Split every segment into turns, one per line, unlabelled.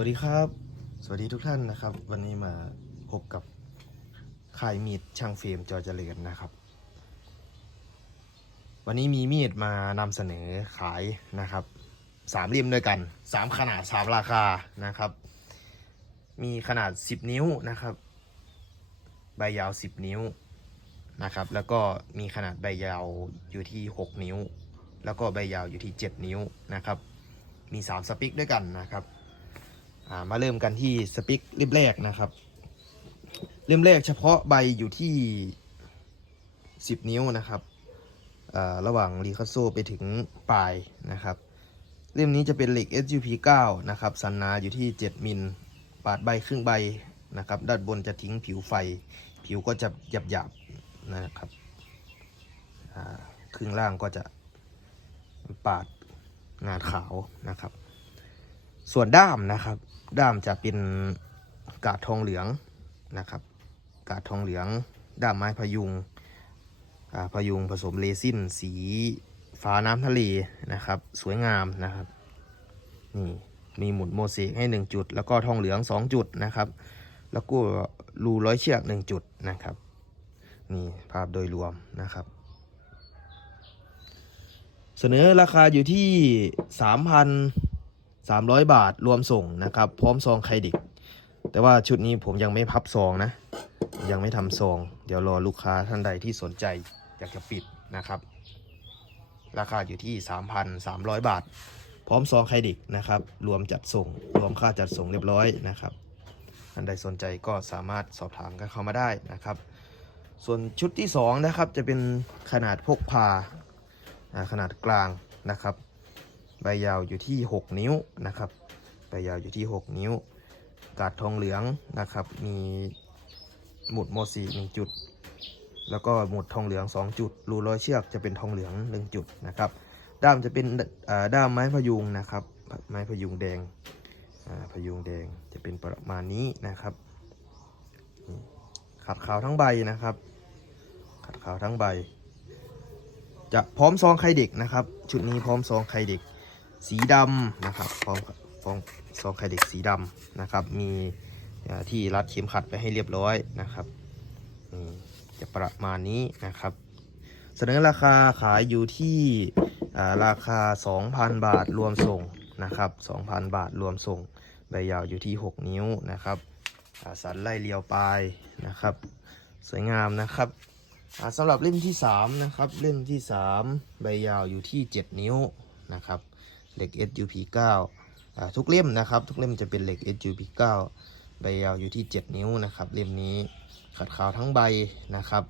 วัสดีครับ สวัสดีทุกท่านนะครับ วันนี้มาพบกับค่ายมีดช่างเฟรมจอเจริญนะครับ วันนี้มีมีดมานำเสนอขายนะครับสามเล่มด้วยกันสามขนาดสามราคานะครับ มีขนาด10นิ้วนะครับ ใบยาว10นิ้วนะครับ แล้วก็มีขนาดใบยาวอยู่ที่6นิ้ว แล้วก็ใบยาวอยู่ที่7นิ้วนะครับ มี3สปิกด้วยกันนะครับามาเริ่มกันที่สปิกเล่มแรกนะครับ เล่มแรกเฉพาะใบอยู่ที่ 10 นิ้วนะครับระหว่างรีคัสโซไปถึงปลายนะครับ เล่มนี้จะเป็นเหล็ก SUP 9นะครับสันนาอยู่ที่ 7 มิลปาดใบครึ่งใบนะครับ ด้านบนจะทิ้งผิวไฟ ผิวก็จะหยาบหยาบๆนะครับครึ่งล่างก็จะปาดงาดขาวนะครับ ส่วนด้ามนะครับ ด้ามจะเป็นกาดทองเหลืองนะครับ กาดทองเหลือง ด้ามไม้พยุงอ่าพยุงผสมเรซินสีฟ้าน้ำทะเลนะครับ สวยงามนะครับนี่มีหมุดโมเสกให้ 1 จุด แล้วก็ทองเหลือง 2 จุดนะครับ แล้วก็รูร้อยเชือก 1 จุดนะครับ นี่ภาพโดยรวมนะครับ เสนอราคาอยู่ที่ 300 บาทรวมส่งนะครับ พร้อมซองไครดิก แต่ว่าชุดนี้ผมยังไม่พับซองนะ ยังไม่ทำซอง เดี๋ยวรอลูกค้าท่านใดที่สนใจอยากจะปิดนะครับ ราคาอยู่ที่ 3,300 บาท พร้อมซองไครดิกนะครับ รวมจัดส่ง รวมค่าจัดส่งเรียบร้อยนะครับท่านใดสนใจก็สามารถสอบถามกันเข้ามาได้นะครับส่วนชุดที่สองนะครับจะเป็นขนาดพกพาขนาดกลางนะครับ บยาวอยู่ที่ 6 นิ้วนะครับใบยาวอยู่ที่ 6 นิ้ว กาดทองเหลืองนะครับ มีหมุดโมซีหนึ่งจุด แล้วก็หมุดทองเหลือง 2 จุด รูร้อยเชือกจะเป็นทองเหลือง 1 จุดนะครับ ด้ามจะเป็นด้ามไม้พยุงนะครับ ไม้พยุงแดงพยุงแดงจะเป็นประมาณนี้นะครับ ขัดขาวทั้งใบนะครับ ขัดขาวทั้งใบ จะพร้อมซองไข่เด็กนะครับ ชุดนี้พร้อมซองไข่เด็ก สีดำนะครับพร้อมพร้อมซองไข่เด็กสีดำนะครับ มีที่รัดเข็มขัดไปให้เรียบร้อยนะครับมีจะประมาณนี้นะครับ เสนอราคาขายอยู่ที่อ่าราคา 2,000 บาทรวมส่งนะครับ 2,000 บาทรวมส่งใบยาวอยู่ที่ 6 นิ้วนะครับสันไล่เลียวปลายนะครับ สวยงามนะครับสำหรับเล่มที่ 3 นะครับ เล่มที่ 3 ใบยาวอยู่ที่ 7 นิ้วนะครับ เหล็ก SUP 9อ่าทุกเล่มนะครับ ทุกเล่มจะเป็นเหล็ก SUP 9ใบยาวอยู่ที่ 7 นิ้วนะครับเล่มนี้ขัดขาวทั้งใบนะครับ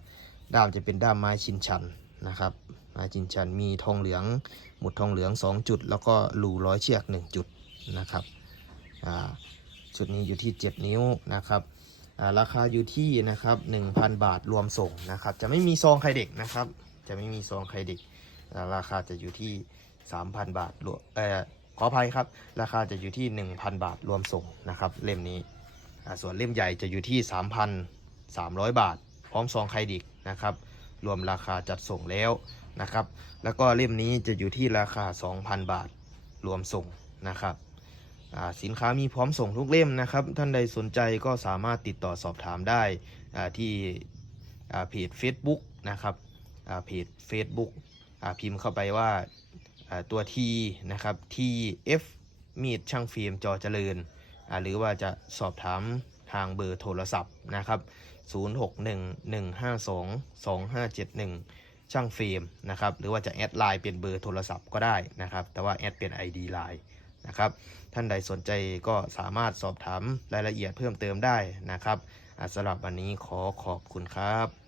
ด้ามจะเป็นด้ามไม้ชินชันนะครับไม้ชินชันมีทองเหลืองหมุดทองเหลือง 2 จุด แล้วก็รูร้อยเชือก 1 จุดนะครับชุดนี้อยู่ที่ 7 นิ้วนะครับราคาอยู่ที่นะครับ1,000 บาทรวมส่งนะครับ จะไม่มีซองใครเด็กนะครับ จะไม่มีซองใครเด็ก ราคาจะอยู่ที่ 3,000 บาทรวมเอ่อขออภัยครับ ราคาจะอยู่ที่ 1,000 บาทรวมส่งนะครับ เล่มนี้ ส่วนเล่มใหญ่จะอยู่ที่ 3,300 บาท พร้อมซองใครดิกนะครับ รวมราคาจัดส่งแล้วนะครับ แล้วก็เล่มนี้จะอยู่ที่ราคา 2,000 บาทรวมส่งนะครับสินค้ามีพร้อมส่งทุกเล่มนะครับ ท่านใดสนใจก็สามารถติดต่อสอบถามได้ที่เพจ Facebook นะครับเพจ Facebook พิมพ์เข้าไปว่า ตัว T นะครับ TF มีดช่างฟิล์มจอเจริญ หรือว่าจะสอบถามทางเบอร์โทรศัพท์นะครับ 0611522571 ช่างเฟรมนะครับ หรือว่าจะแอดไลน์เป็นเบอร์โทรศัพท์ก็ได้นะครับ แต่ว่าแอดเป็น ID ไลน์นะครับ ท่านใดสนใจก็สามารถสอบถามรายละเอียดเพิ่มเติมได้นะครับสำหรับวันนี้ขอขอบคุณครับ